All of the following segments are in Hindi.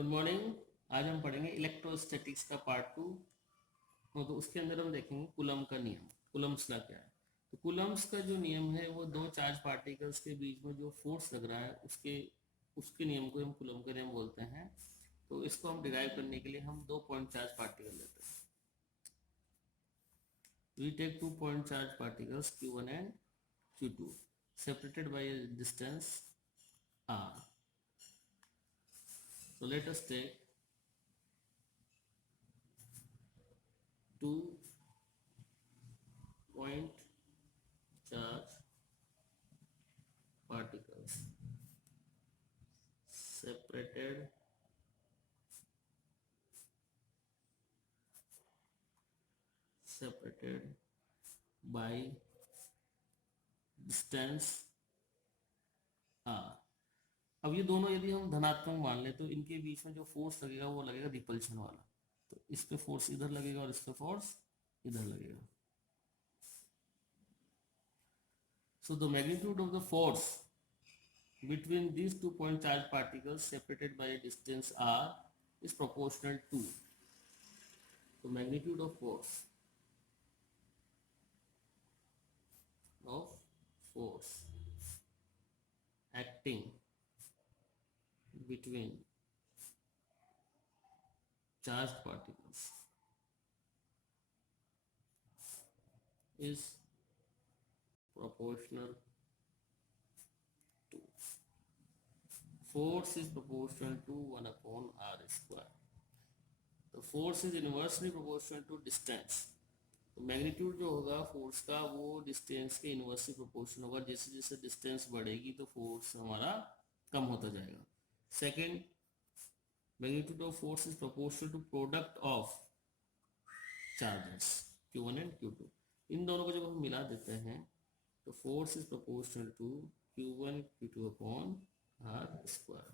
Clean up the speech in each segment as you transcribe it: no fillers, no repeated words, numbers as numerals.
Good morning. आज हम पढ़ेंगे इलेक्ट्रोस्टैटिक्स का पार्ट 2। तो उसके अंदर हम देखेंगे कूलम का नियम। कूलम्स का क्या है? तो कूलम्स का जो नियम है वो दो चार्ज पार्टिकल्स के बीच में जो फोर्स लग रहा है उसके उसके नियम को हम कूलम का नियम बोलते हैं। तो इसको हम डिराइव करने के लिए हम 2 पॉइंट चार्ज पार्टिकल लेते हैं। We take 2 point charge particles Q1 and Q2 separated by a distance r. So let us take two point charge particles separated by distance r. अब ये दोनों यदि हम धनात्मक मान लें तो इनके बीच में जो फोर्स लगेगा वो लगेगा रिपल्शन वाला। तो इस पे फोर्स इधर लगेगा और इस पे फोर्स इधर लगेगा। So the magnitude of the force between these 2 point charge particles separated by a distance r is proportional to the magnitude of force acting between charged particles is proportional to force is proportional to 1 upon r square. The force is inversely proportional to distance. तो मैग्नीट्यूड जो होगा फोर्स का वो डिस्टेंस के इनवर्सली प्रोपोर्शन होगा। जैसे जैसे डिस्टेंस बढ़ेगी तो फोर्स हमारा कम होता जाएगा। Second, magnitude of force is proportional to product of charges Q1 and Q2। इन दोनों को जब हम मिला देते हैं तो force is proportional to Q1 Q2 upon r square.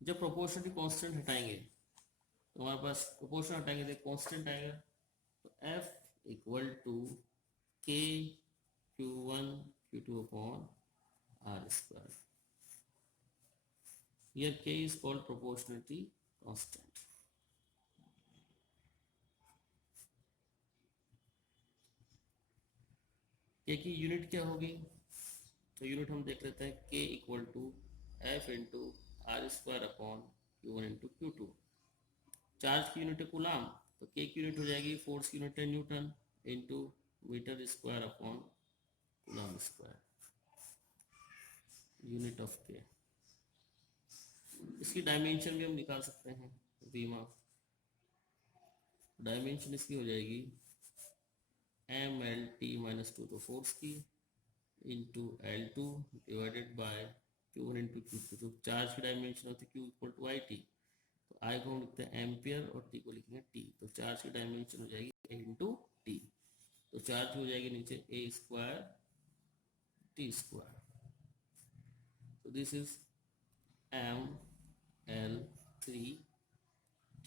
जब प्रोपोर्शनलिटी कांस्टेंट हटाएंगे तो हमारे पास प्रोपोर्शन हटाएंगे तो कांस्टेंट आएगा। तो F equal to K Q1 Q2 upon r square. Here K is called proportionality constant. K की यूनिट क्या होगी? तो यूनिट हम देख लेते हैं। K equal to F into R square upon Q1 into Q2। चार्ज की यूनिट है कूलाम, तो K की यूनिट हो जाएगी फोर्स की यूनिट है newton into metre square upon coulomb square. Unit of K। इसकी डायमेंशन भी हम निकाल सकते हैं। वीमा डायमेंशन इसकी हो जाएगी MLT माइनस 2 तो फोर्स की into L2 divided by Q1 into Q2। तो चार्ज की डायमेंशन होती है Q इक्वल टू IT। तो I को हम लिखते हैं एम्पियर और T को लिखेंगे T। तो चार्ज की डायमेंशन हो जाएगी A इंटू T। तो चार्ज हो जाएगी नीचे A स्क्वायर T स्क्वायर। तो this is ML3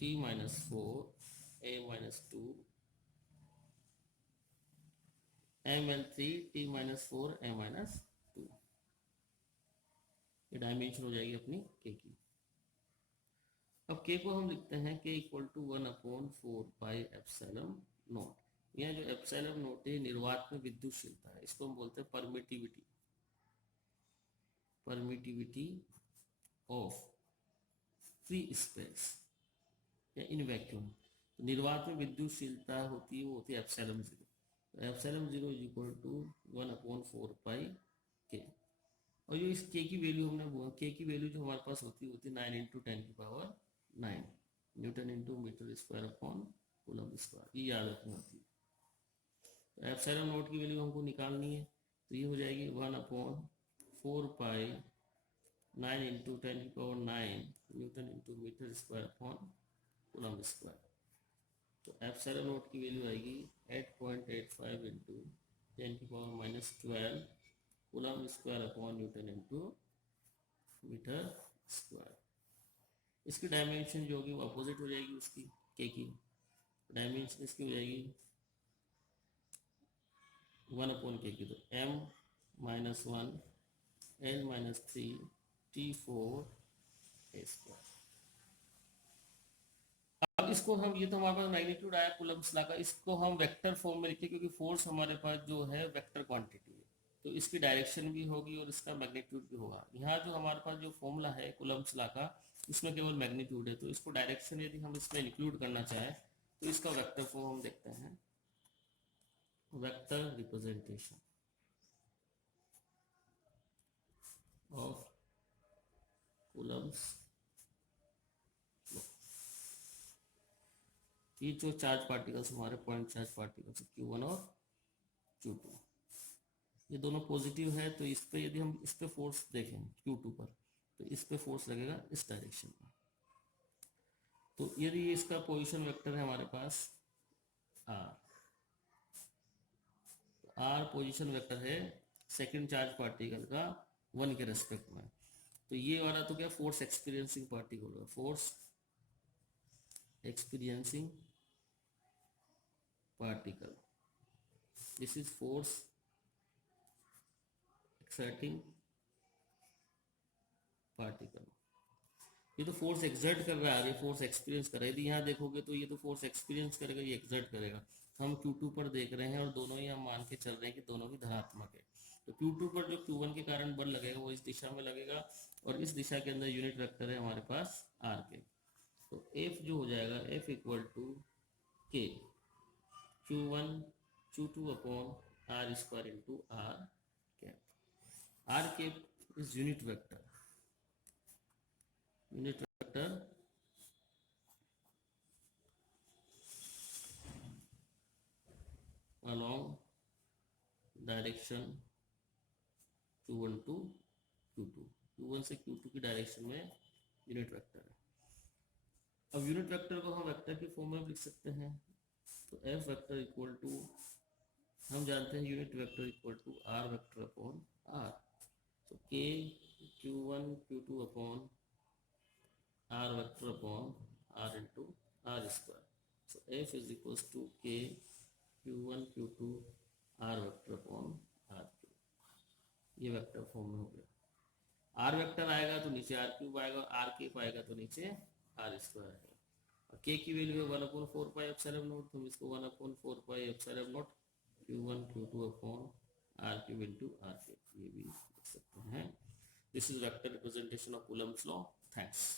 T minus 4 A minus 2 ML3 T minus 4 A minus 2। ये डायमेंशन हो जाएगी अपनी K की। अब K को हम लिखते हैं K equal to 1 upon 4 pi epsilon naught. यह जो एप्सिलॉन नॉट है निर्वात में विद्युतशीलता है, इसको हम बोलते हैं परमिटिविटी ऑफ फ्री स्पेस या इन वैक्यूम। तो निर्वात में विद्युतशीलता होती है वो होती है एप्सिलॉन 0। तो epsilon 0 is equal to 1 upon 4 pi K। और जो इस K की वैल्यू हमने K की वैल्यू जो हमारे पास होती है 9 इंटू 10 की power 9 newton into metre square upon coulomb square. ये याद रखनी होती है। तो एप्सिलॉन नॉट की वैल्यू हमको निकालनी है, तो ये हो जाएगी 1 अपॉन 4 पाई 9 इंटू 10 की power 9 newton into metre square upon coulomb square. तो एप्सिलॉन नॉट की वैल्यू आएगी 8.85 इंटू 10 की power minus 12 coulomb square upon newton into metre square. इसकी डायमेंशन जो होगी वो अपोजिट हो जाएगी उसकी K की। डायमेंशन इसकी हो जाएगी 1 अपॉन K की। तो M-1 N-3 T4 ए स्क्वायर। अब इसको हम, ये तो हमारे पास मैग्नीट्यूड आया कूलम्ब्स लॉ का, इसको हम वेक्टर फॉर्म में लिखे क्योंकि फोर्स हमारे पास जो है वेक्टर क्वांटिटी है, तो इसकी डायरेक्शन भी होगी और इसका मैग्नीट्यूड भी होगा। यहाँ जो हमारे पास जो फॉर्मूला है कूलम्ब्स लॉ का, इसमें केवल मैग्नीट्यूड है, तो इसको डायरेक्शन यदि हम इसमें इंक्लूड करना चाहें तो इसका वेक्टर फॉर्म हम देखते हैं, vector representation of Coulomb's law. ये जो चार्ज पार्टिकल्स हमारे पॉइंट चार्ज पार्टिकल्स Q1 और Q2, ये दोनों पॉजिटिव है, तो इस पे यदि हम इस पे फोर्स देखें Q2 पर, तो इस पे फोर्स लगेगा इस डायरेक्शन में। तो यदि इसका पोजीशन वेक्टर है हमारे पास R, तो R पोजीशन वेक्टर है सेकंड चार्ज पार्टिकल का 1 के रेस्पेक्ट में, तो ये वाला तो क्या फोर्स एक्सपीरियंसिंग पार्टिकल होगा, force experiencing particle, this is force exerting particle. ये तो फोर्स एक्सर्ट कर रहा है, ये फोर्स एक्सपीरियंस कर रहा है। यदि यहाँ देखोगे तो ये तो फोर्स एक्सपीरियंस करेगा, ये एक्सर्ट करेगा। हम Q2 पर देख रहे हैं और दोनों ही हम मान के चल रहे हैं कि दोनों भी धनात्मक है, तो Q2 पर जो Q1 के कारण बल लगेगा वो इस दिशा में लगेगा, और इस दिशा के अंदर यूनिट वेक्टर है हमारे पास R के, तो F जो हो जाएगा F equal to K Q1 Q2 upon R square into R cap. R cap is unit vector along direction Q1 to Q2, Q1 से Q2 की डायरेक्शन में यूनिट वेक्टर है। अब यूनिट वेक्टर को हम वेक्टर की फॉर्म में लिख सकते हैं, तो F वेक्टर इक्वल टू, हम जानते हैं unit vector equal to R vector upon R, तो K Q1 Q2 upon R vector upon R into R square, so F is equals to K Q1 Q2 R vector upon R cube. ये वेक्टर फॉर्म में हो गया। R वेक्टर आएगा तो नीचे R क्यूब आएगा, R क्यूब आएगा तो नीचे R स्क्वायर आएगा, और K की वैल्यू है 1/4πε0, तो हम इसको 1/4πε0 Q1 Q2 upon R cube into R cube, ये भी लिख सकते हैं। This is vector representation of Coulomb's law. Thanks.